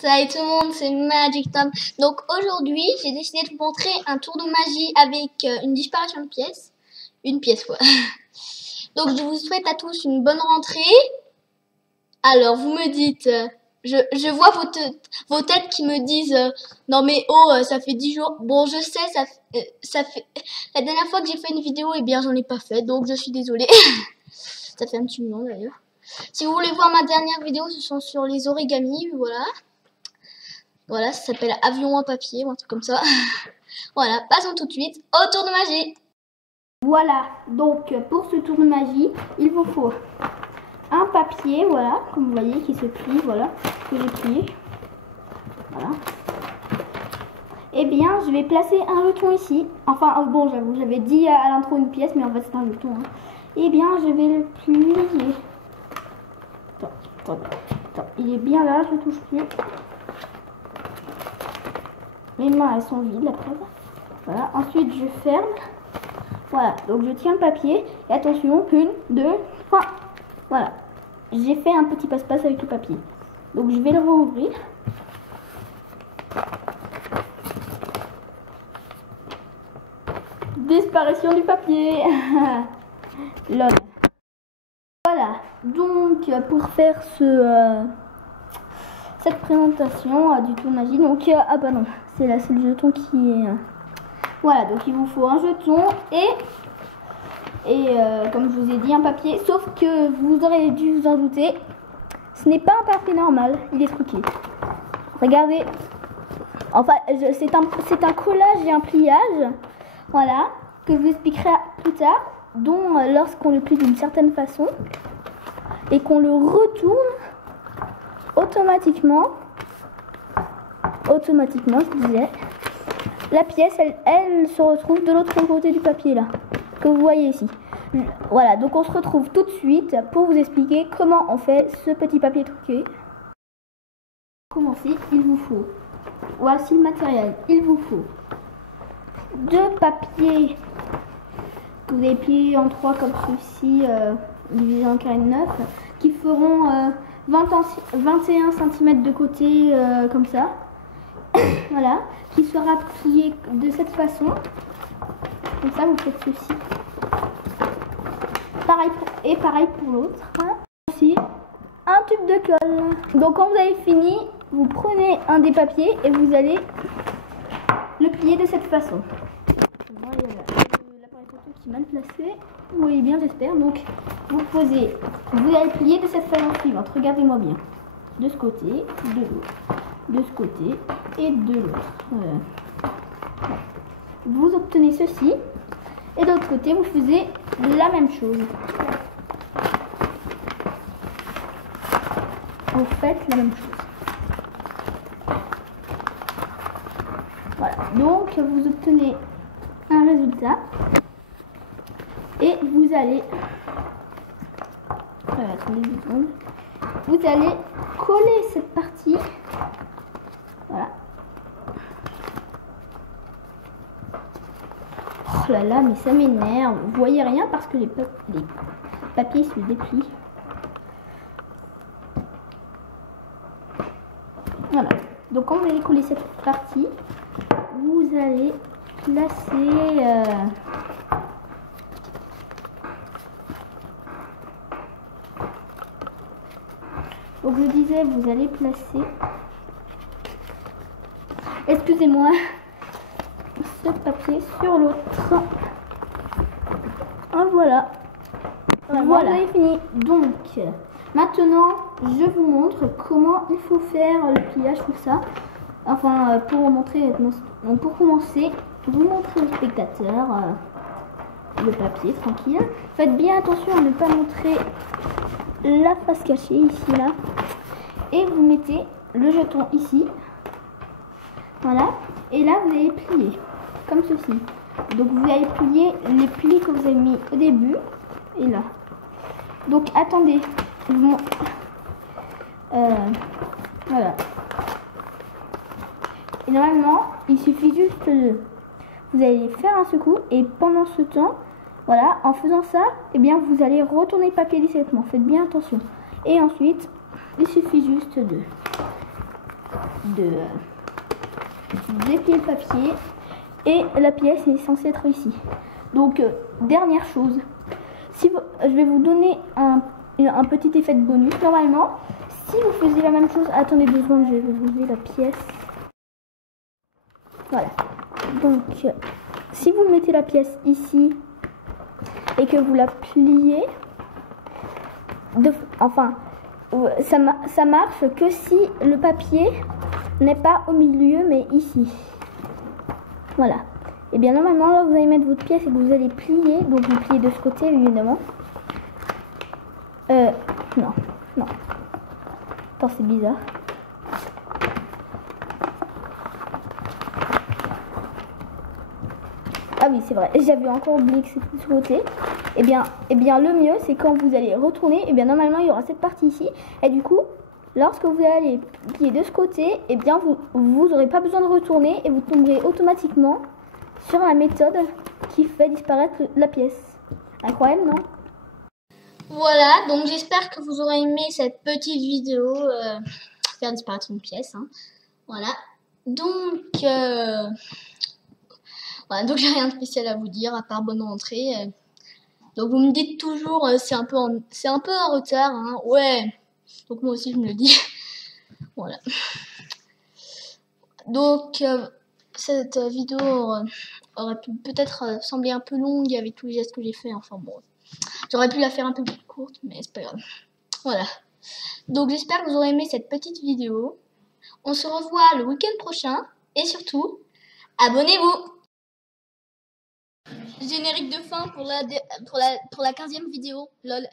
Salut tout le monde, c'est Magic Tom. Donc aujourd'hui, j'ai décidé de vous montrer un tour de magie avec une disparition de pièces. Une pièce, ouais. Donc je vous souhaite à tous une bonne rentrée. Alors vous me dites, je vois vos têtes qui me disent non mais oh, ça fait 10 jours. Bon, je sais, ça fait la dernière fois que j'ai fait une vidéo, eh bien j'en ai pas fait, donc je suis désolée. Ça fait un petit moment d'ailleurs. Si vous voulez voir ma dernière vidéo, ce sont sur les origamis, voilà. Voilà, ça s'appelle avion en papier ou un truc comme ça. Voilà, passons tout de suite au tour de magie. Voilà, donc pour ce tour de magie, il vous faut un papier, voilà, comme vous voyez, qui se plie, voilà, que j'ai plié. Voilà. Et bien, je vais placer un jeton ici. Enfin, bon, j'avoue, j'avais dit à l'intro une pièce, mais en fait c'est un jeton. Hein. Et bien, je vais le plier. Attends, il est bien là, je ne touche plus. Mes mains, elles sont vides, la preuve. Voilà, ensuite je ferme. Voilà, donc je tiens le papier. Et attention, 1, 2, 3. Voilà, j'ai fait un petit passe-passe avec le papier. Donc je vais le rouvrir. Disparition du papier. Lol. Voilà, donc pour faire cette présentation du tour de magie, donc ah bah non, c'est là, c'est le jeton qui est voilà, donc il vous faut un jeton et comme je vous ai dit, un papier, sauf que vous aurez dû vous en douter, ce n'est pas un papier normal, il est truqué. Regardez, enfin c'est un collage et un pliage, voilà, que je vous expliquerai plus tard, dont lorsqu'on le plie d'une certaine façon et qu'on le retourne, automatiquement, je disais, la pièce, elle se retrouve de l'autre côté du papier là, que vous voyez ici. Voilà, donc on se retrouve tout de suite pour vous expliquer comment on fait ce petit papier truqué. Pour commencer, il vous faut, voici le matériel, il vous faut 2 papiers que vous avez pliés en 3 comme celui-ci, divisé en carré de 9, qui feront 21 cm de côté, comme ça. Voilà, qui sera plié de cette façon. Comme ça, vous faites ceci. Pareil pour l'autre. Aussi, un tube de colle. Donc, quand vous avez fini, vous prenez un des papiers et vous allez le plier de cette façon. Voilà, l'appareil photo qui est mal placé. Vous voyez bien, j'espère. Donc, vous allez plier de cette façon suivante. Regardez-moi bien. De ce côté, de l'autre. De ce côté et de l'autre. Voilà. Vous obtenez ceci. Et de l'autre côté, vous faisiez la même chose. Vous faites la même chose. Voilà. Donc, vous obtenez un résultat. Et vous allez... Vous allez coller cette partie. Voilà. Oh là là, mais ça m'énerve. Vous voyez rien parce que les papiers se déplient. Voilà. Donc quand vous allez coller cette partie, vous allez placer... Donc je disais, vous allez placer... Excusez-moi, ce papier sur l'autre. Ah, voilà. Voilà, vous avez fini. Donc, maintenant, je vous montre comment il faut faire le pliage, tout ça. Enfin, pour vous montrer, donc pour commencer, vous montrez au spectateur le papier, tranquille. Faites bien attention à ne pas montrer la face cachée, ici, là. Et vous mettez le jeton ici. Voilà, et là vous allez plier, comme ceci. Donc vous allez plier les plis que vous avez mis au début, et là. Donc attendez, voilà. Et normalement, il suffit juste de... Vous allez faire un secouer, et pendant ce temps, voilà, en faisant ça, eh bien vous allez retourner le papier discrètement, faites bien attention. Et ensuite, il suffit juste de de déplier le papier et la pièce est censée être ici. Donc dernière chose, je vais vous donner un petit effet de bonus. Normalement, si vous faisiez la même chose, attendez 2 secondes, je vais vous ouvrir la pièce. Voilà. Donc si vous mettez la pièce ici et que vous la pliez, ça marche que si le papier n'est pas au milieu mais ici. Voilà. Et bien normalement là vous allez mettre votre pièce et que vous allez plier. Donc vous pliez de ce côté évidemment. Non. Attends, c'est bizarre. Ah oui, c'est vrai. J'avais encore oublié que c'était de ce côté. Et bien le mieux, c'est quand vous allez retourner, et bien normalement, il y aura cette partie ici. Et du coup, lorsque vous allez plier de ce côté, et bien vous n'aurez pas besoin de retourner et vous tomberez automatiquement sur la méthode qui fait disparaître la pièce. Incroyable, non? Voilà, donc j'espère que vous aurez aimé cette petite vidéo faire disparaître une pièce. Hein. Voilà. Donc j'ai rien de spécial à vous dire à part bonne rentrée. Donc vous me dites toujours c'est un peu en retard. Hein. Ouais. Donc moi aussi je me le dis. Voilà. Donc cette vidéo aurait pu peut-être sembler un peu longue avec tous les gestes que j'ai fait. Enfin bon. J'aurais pu la faire un peu plus courte, mais c'est pas grave. Voilà. Donc j'espère que vous aurez aimé cette petite vidéo. On se revoit le week-end prochain. Et surtout, abonnez-vous. Générique de fin pour la 15e vidéo. Lol.